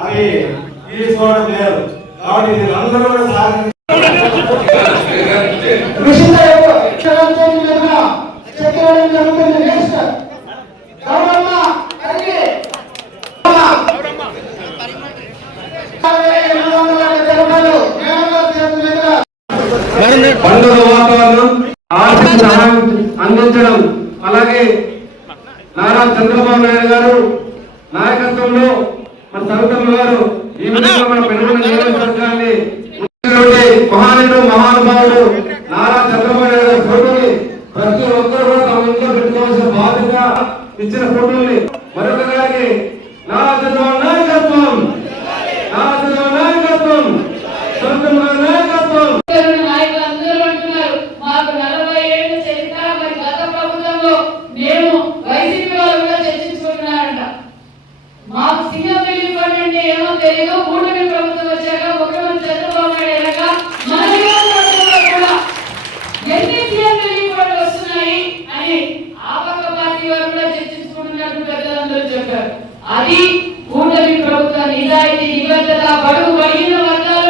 అవి తీసుకోవడం లేదు. కాబట్టి అందరూ కూడా పండుగ వాతావరణం ఆర్థిక సహాయం అందించడం, అలాగే నారా చంద్రబాబు నాయుడు గారు నాయకత్వంలో మన సవితమ్మ గారు ఈ విధంగా మన పెనుగొండ నియోజకవర్గాన్ని మహానుడు మహానుభావుడు నారా చంద్రబాబు నాయుడు గారి ఫోటోని ప్రతి ఒక్కరు కూడా తమ ఇంట్లో పెట్టుకోవాల్సిన బాధ్యత ఇచ్చిన ఫోటోని మరొకరికి నారా చంద్రబాబు నాయకత్వం, నారా చంద్రబాబు నాయకత్వం, సవితమ్మ గారి నాయకత్వం. మాకు 40 ఏళ్ల చరిత్ర. మరి గత ప్రభుత్వంలో మేము వైసీపీ వాళ్ళు కూడా చర్చించుకుంటున్నారంట. మాకు సింగం బిల్లు ఫండ్ అంటే ఏమో తెలియదు. కూటమి ప్రభుత్వం వచ్చాక ముఖ్యమంత్రి చంద్రబాబు నాయుడు ఎలాగా మన నియోజకవర్గంలో కూడా ఎన్ని సీఎం బిల్లు ఫండ్ వస్తున్నాయి అని ఆ పక్క పార్టీ వారు కూడా చర్చించుకుంటున్నట్టు పెద్దలందరూ చెప్పారు. అది కూటమి ప్రభుత్వ నిజాయితీ, నిబద్ధత, బడుగు బలహీన వర్గాల